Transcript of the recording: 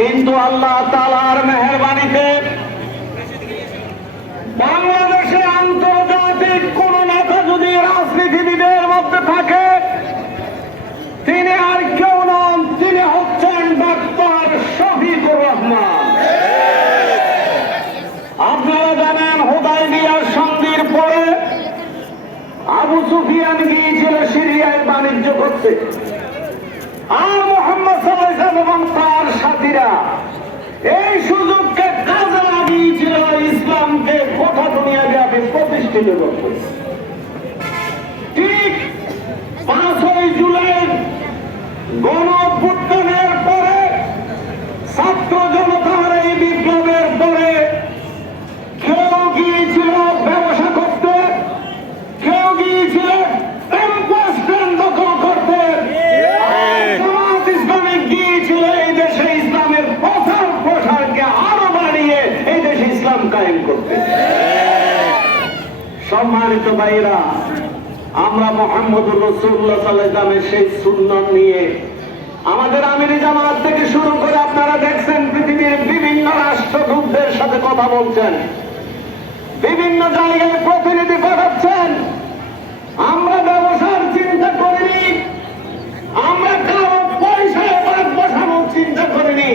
কিন্তু আল্লাহ তাআলার মেহেরবানিতে বাংলাদেশে আন্তর্জাতিক কোন নেতা যদি রাজনীতিবিদের মধ্যে থাকে, তিনি আর কেউ নন, তিনি হচ্ছেন ডাক্তার শফিকুর রহমান। আপনারা জানেন হুদায়বিয়ার সন্ধির পরে আবু সুফিয়ান গিয়েছিল সিরিয়ায় বাণিজ্য করতে, আর মুহাম্মদ সাল্লাল্লাহু আলাইহি ওয়াসাল্লাম এবং তার সাথীরা এই সুযোগকে কাজে লাগিয়েছিল ইসলামকে গোটা দুনিয়াব্যাপী প্রতিষ্ঠিত করতে। ঠিক 5ই জুলাই গণঅভ্যুত্থানের পরে, ছাত্র জনতার এই বিপ্লবের পরে কেউ গিয়েছিল ব্যবসা করতে, কেউ গিয়েছিল টেম্পো স্ট্যান্ড দখল করতে, জামাত ইসলামিক গিয়েছিল এই দেশে ইসলামের প্রচার প্রসারকে আরো বাড়িয়ে এই দেশে ইসলাম কায়েম করতে। সম্মানিত ভাইরা, আমরা মুহাম্মদুর রাসূলুল্লাহ সাল্লাল্লাহু আলাইহি ওয়াসাল্লামের সেই সুন্নাত নিয়ে আমাদের আমিরি জামাত থেকে শুরু করে আপনারা দেখছেন পৃথিবীর বিভিন্ন রাষ্ট্রদূতদের সাথে কথা বলছেন, বিভিন্ন জায়গায় প্রতিনিধি পাঠাচ্ছেন। আমরা ব্যবসার চিন্তা করিনি, আমরা কারো পয়সায় বসানোর চিন্তা করিনি।